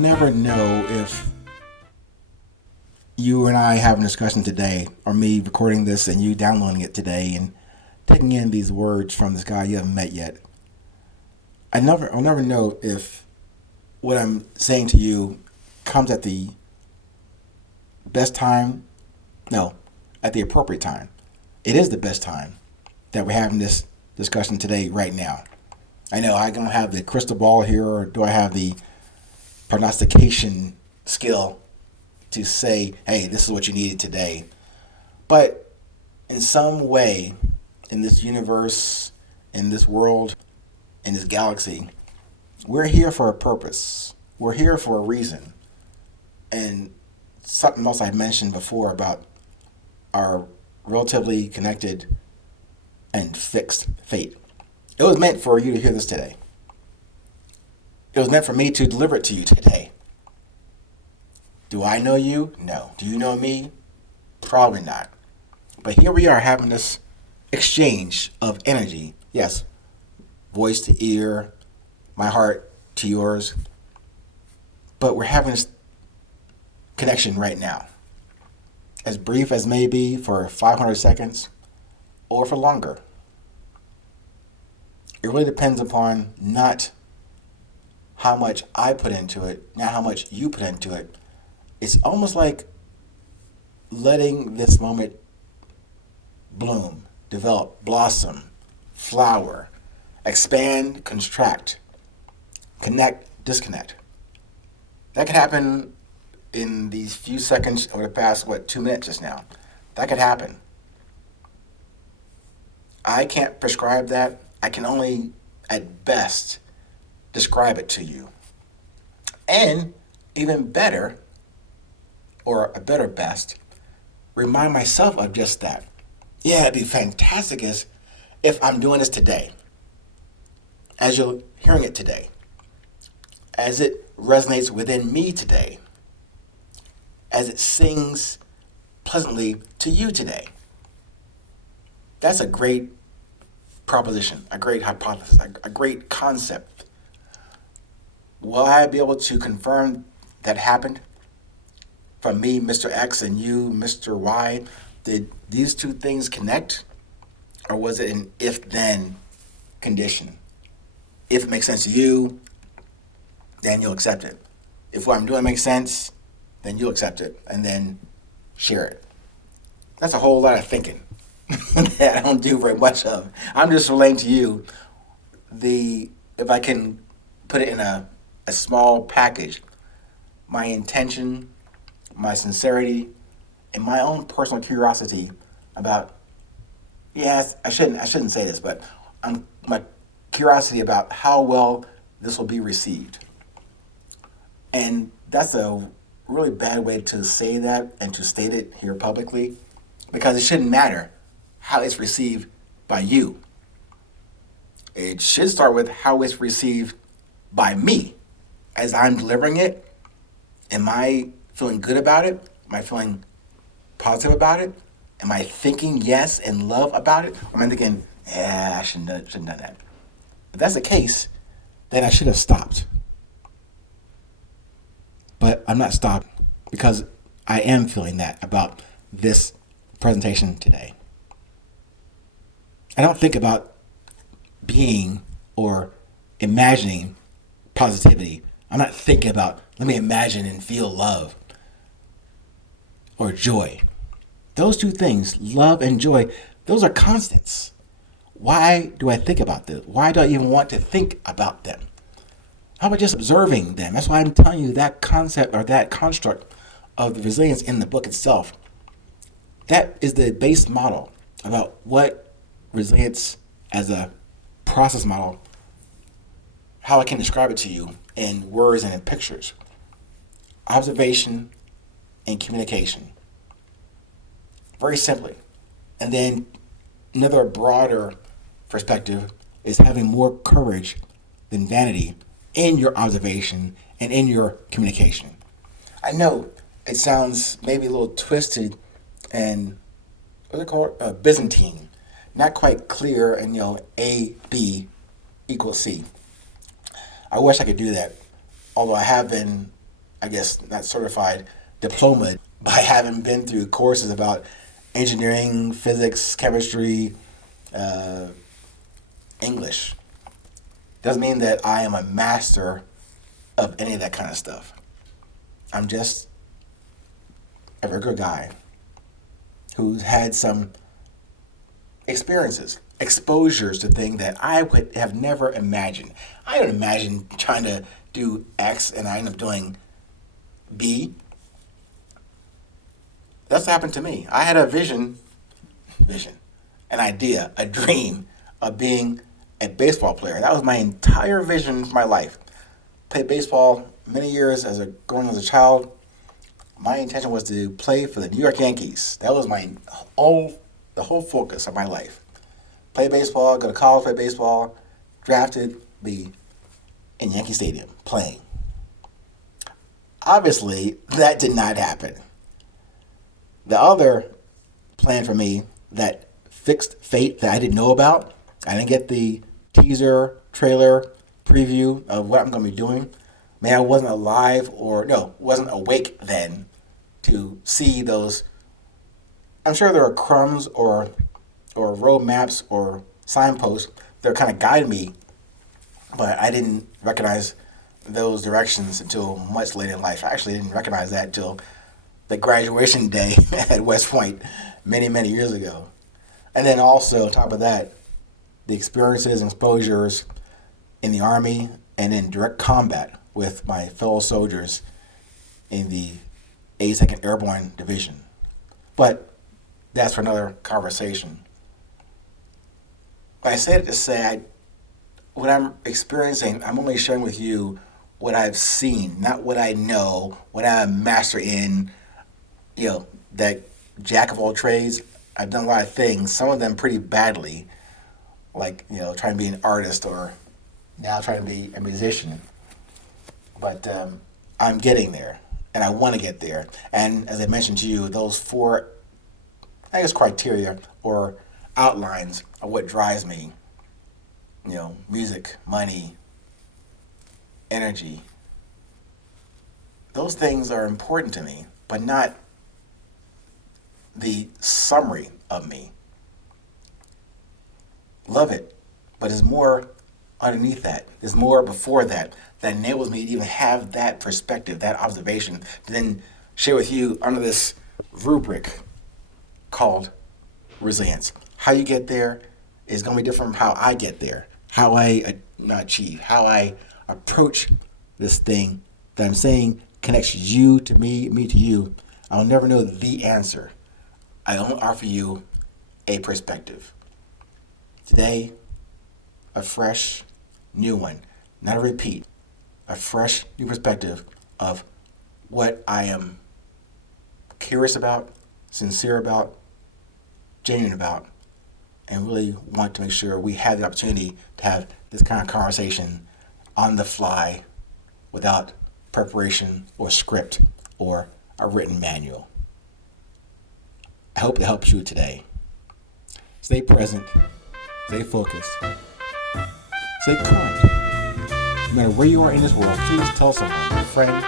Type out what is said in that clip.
never know if you and I having a discussion today, or me recording this and you downloading it today and taking in these words from this guy you haven't met yet. I'll never know if what I'm saying to you comes at the best time. No, at the appropriate time. It is the best time that we're having this discussion today, right now. I know I don't have the crystal ball here, or do I have the prognostication skill to say, hey, this is what you needed today. But in some way, in this universe, in this world, in this galaxy, we're here for a purpose. We're here for a reason. And something else I mentioned before about our relatively connected and fixed fate. It was meant for you to hear this today. It was meant for me to deliver it to you today. Do I know you? No. Do you know me? Probably not. But here we are having this exchange of energy. Yes, voice to ear, my heart to yours. But we're having this connection right now. As brief as may be, for 500 seconds or for longer. It really depends upon not how much I put into it, not how much you put into it. It's almost like letting this moment bloom, develop, blossom, flower, expand, contract, connect, disconnect. That could happen in these few seconds over the past, 2 minutes just now. That could happen. I can't prescribe that. I can only, at best, describe it to you. And even better, or a better best, remind myself of just that. Yeah, it'd be fantastic if I'm doing this today, as you're hearing it today, as it resonates within me today, as it sings pleasantly to you today. That's a great proposition, a great hypothesis, a great concept. Will I be able to confirm that happened? From me, Mr. X, and you, Mr. Y, did these two things connect? Or was it an if-then condition? If it makes sense to you, then you'll accept it. If what I'm doing makes sense, then you'll accept it and then share it. That's a whole lot of thinking that I don't do very much of. I'm just relaying to you if I can put it in a small package, my intention, my sincerity, and my own personal curiosity about, yes, I shouldn't say this, but my curiosity about how well this will be received. And that's a really bad way to say that and to state it here publicly, because it shouldn't matter how it's received by you. It should start with how it's received by me as I'm delivering it. Am I feeling good about it? Am I feeling positive about it? Am I thinking yes and love about it? Or am I thinking, I shouldn't have done that? If that's the case, then I should have stopped. But I'm not stopped because I am feeling that about this presentation today. I don't think about being or imagining positivity. I'm not thinking about, let me imagine and feel love or joy. Those two things, love and joy, those are constants. Why do I think about them? Why do I even want to think about them? How about just observing them? That's why I'm telling you that concept or that construct of the resilience in the book itself. That is the base model about what resilience as a process model, how I can describe it to you in words and in pictures. Observation and communication. Very simply. And then another broader perspective is having more courage than vanity in your observation and in your communication. I know it sounds maybe a little twisted and what's it called? Byzantine. Not quite clear and A, B = C. I wish I could do that. Although I have been I guess, not certified, diploma by having been through courses about engineering, physics, chemistry, uh, English. Doesn't mean that I am a master of any of that kind of stuff. I'm just a regular guy who's had some experiences, exposures to things that I would have never imagined. I don't imagine trying to do X and I end up doing B. That's what happened to me. I had a vision, an idea, a dream of being a baseball player. That was my entire vision for my life. Played baseball many years growing as a child. My intention was to play for the New York Yankees. That was the whole focus of my life. Play baseball, go to college, play baseball, drafted, be in Yankee Stadium playing. Obviously, that did not happen. The other plan for me, that fixed fate that I didn't know about, I didn't get the teaser, trailer, preview of what I'm going to be doing. Man, I wasn't wasn't awake then to see those. I'm sure there are crumbs or road maps or signposts that kind of guide me, but I didn't recognize those directions until much later in life. I actually didn't recognize that until the graduation day at West Point many, many years ago. And then also, on top of that, the experiences and exposures in the Army and in direct combat with my fellow soldiers in the 82nd Airborne Division. But that's for another conversation. I say it to say, what I'm experiencing, I'm only sharing with you what I've seen, not what I know, what I'm a master in, that jack of all trades. I've done a lot of things, some of them pretty badly, like, trying to be an artist or now trying to be a musician. But I'm getting there, and I want to get there. And as I mentioned to you, those four, I guess, criteria or outlines of what drives me, music, money, energy. Those things are important to me, but not the summary of me. Love it, but there's more underneath that. There's more before that enables me to even have that perspective, that observation, to then share with you under this rubric called resilience. How you get there is going to be different from how I get there, how I achieve, how I approach this thing that I'm saying connects you to me, me to you. I'll never know the answer. I only offer you a perspective. Today, a fresh, new one, not a repeat, a fresh, new perspective of what I am curious about, sincere about, genuine about, and really want to make sure we have the opportunity to have this kind of conversation on the fly without preparation or script or a written manual. I hope it helps you today. Stay present, stay focused, stay current. No matter where you are in this world, please tell someone, a friend,